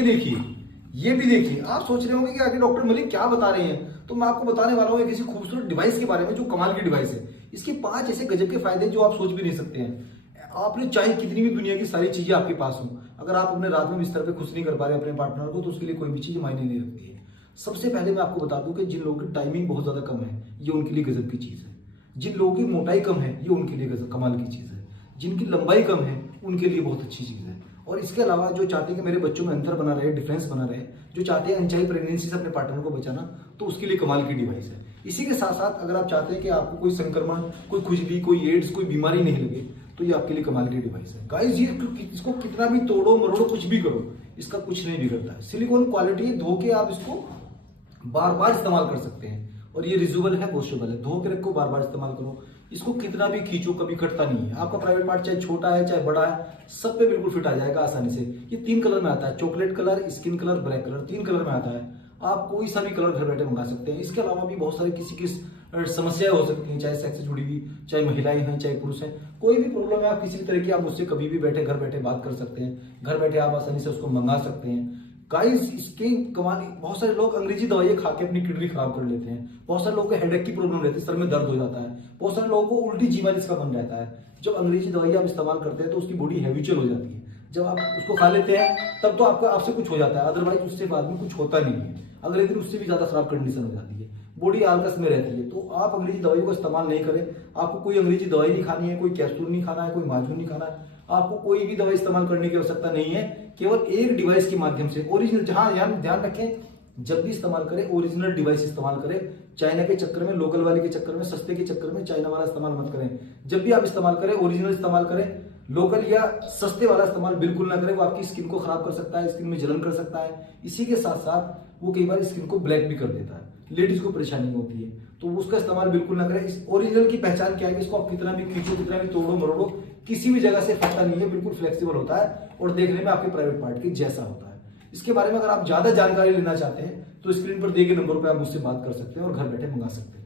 ये देखिए, ये भी देखिए। आप सोच रहे होंगे कि आगे डॉक्टर मलिक क्या बता रहे हैं, तो मैं आपको बताने वाला हूँ एक ऐसी खूबसूरत डिवाइस के बारे में जो कमाल की डिवाइस है। इसके 5 ऐसे गजब के फायदे जो आप सोच भी नहीं सकते हैं। आपने चाहे कितनी भी दुनिया की सारी चीजें आपके पास हो, अगर आप अपने रात में बिस्तर पे खुश नहीं कर पा रहे अपने पार्टनर को, तो उसके लिए कोई भी चीज मायने नहीं रखती है। सबसे पहले मैं आपको बता दूं कि जिन लोगों की टाइमिंग बहुत ज्यादा कम है, ये उनके लिए गजब की चीज है। जिन लोगों की मोटाई कम है, ये उनके लिए गजब कमाल की चीज है। जिनकी लंबाई कम है, उनके लिए बहुत अच्छी चीज है। और इसके अलावा जो चाहते हैं कि मेरे बच्चों में अंतर बना रहे, डिफरेंस बना रहे, जो चाहते हैं अनचाही प्रेगनेंसी से अपने पार्टनर को बचाना, तो उसके लिए कमाल की डिवाइस है। इसी के साथ साथ अगर आप चाहते हैं कि आपको कोई संक्रमण, कोई खुजली, कोई एड्स, कोई बीमारी नहीं लगे, तो ये आपके लिए कमाल की डिवाइस है। गाइस, ये इसको कितना भी तोड़ो मरोड़ो कुछ भी करो, इसका कुछ नहीं बिगड़ता है। सिलिकॉन क्वालिटी, धो के आप इसको बार बार इस्तेमाल कर सकते हैं। और ये रिजूबल है, वॉशेबल है, धो के रखो, बार बार इस्तेमाल करो। इसको कितना भी खींचो कभी कटता नहीं है। आपका प्राइवेट पार्ट चाहे छोटा है चाहे बड़ा है, सब पे बिल्कुल फिट आ जाएगा आसानी से। ये 3 कलर में आता है, chocolate colour, skin colour, black colour, 3 colour में आता है। आप कोई सा भी कलर घर बैठे मंगा सकते हैं। इसके अलावा भी बहुत सारी किसी की समस्याएं हो सकती हैं, चाहे सेक्स से जुड़ी हुई, चाहे महिलाएं हैं चाहे पुरुष हैं, कोई भी प्रॉब्लम है आप किसी तरह की, आप मुझसे कभी भी बैठे घर बैठे बात कर सकते हैं। घर बैठे आप आसानी से उसको मंगा सकते हैं। गाइस, इसके कमाल, बहुत सारे लोग अंग्रेजी दवाइयां खा के अपनी किडनी खराब कर लेते हैं। बहुत सारे लोगों को हेडेक की प्रॉब्लम रहती है, सर में दर्द हो जाता है। बहुत सारे लोगों को उल्टी जीवन इसका बन रहता है। जब अंग्रेजी दवाइयां आप इस्तेमाल करते हैं तो उसकी बॉडी हैबिचुअल हो जाती है। जब आप उसको खा लेते हैं तब तो आपसे कुछ हो जाता है, अदरवाइज उससे बाद में कुछ होता नहीं है। अगले दिन उससे भी ज्यादा खराब कंडीशन हो जाती है, बॉडी आलकस में रहती है। तो आप अंग्रेजी दवाइयों का इस्तेमाल नहीं करें। आपको कोई अंग्रेजी दवाई नहीं खानी है, कोई कैप्सूल नहीं खाना है, कोई माजून नहीं खाना है। आपको कोई भी दवाई इस्तेमाल करने की आवश्यकता नहीं है। केवल एक डिवाइस के माध्यम से ओरिजिनल, जहां ध्यान रखें, जब भी इस्तेमाल करें ओरिजिनल डिवाइस इस्तेमाल करें। चाइना के चक्कर में, लोकल वाले के चक्कर में, सस्ते के चक्कर में चाइना वाला इस्तेमाल मत करें। जब भी आप इस्तेमाल करें ओरिजिनल इस्तेमाल करें। लोकल या सस्ते वाला इस्तेमाल बिल्कुल ना करें, वो आपकी स्किन को खराब कर सकता है, स्किन में जलन कर सकता है। इसी के साथ साथ वो कई बार स्किन को ब्लैक भी कर देता है, लेडीज को परेशानी होती है, तो उसका इस्तेमाल बिल्कुल ना करें। इस ओरिजिनल की पहचान क्या है कि इसको आप कितना भी खींचो, कितना भी तोड़ो मरोड़ो, किसी भी जगह से फटता नहीं है, बिल्कुल फ्लेक्सिबल होता है और देखने में आपके प्राइवेट पार्ट के जैसा होता है। इसके बारे में अगर आप ज्यादा जानकारी लेना चाहते हैं तो स्क्रीन पर दिए गए नंबर पर आप मुझसे बात कर सकते हैं और घर बैठे मंगा सकते हैं।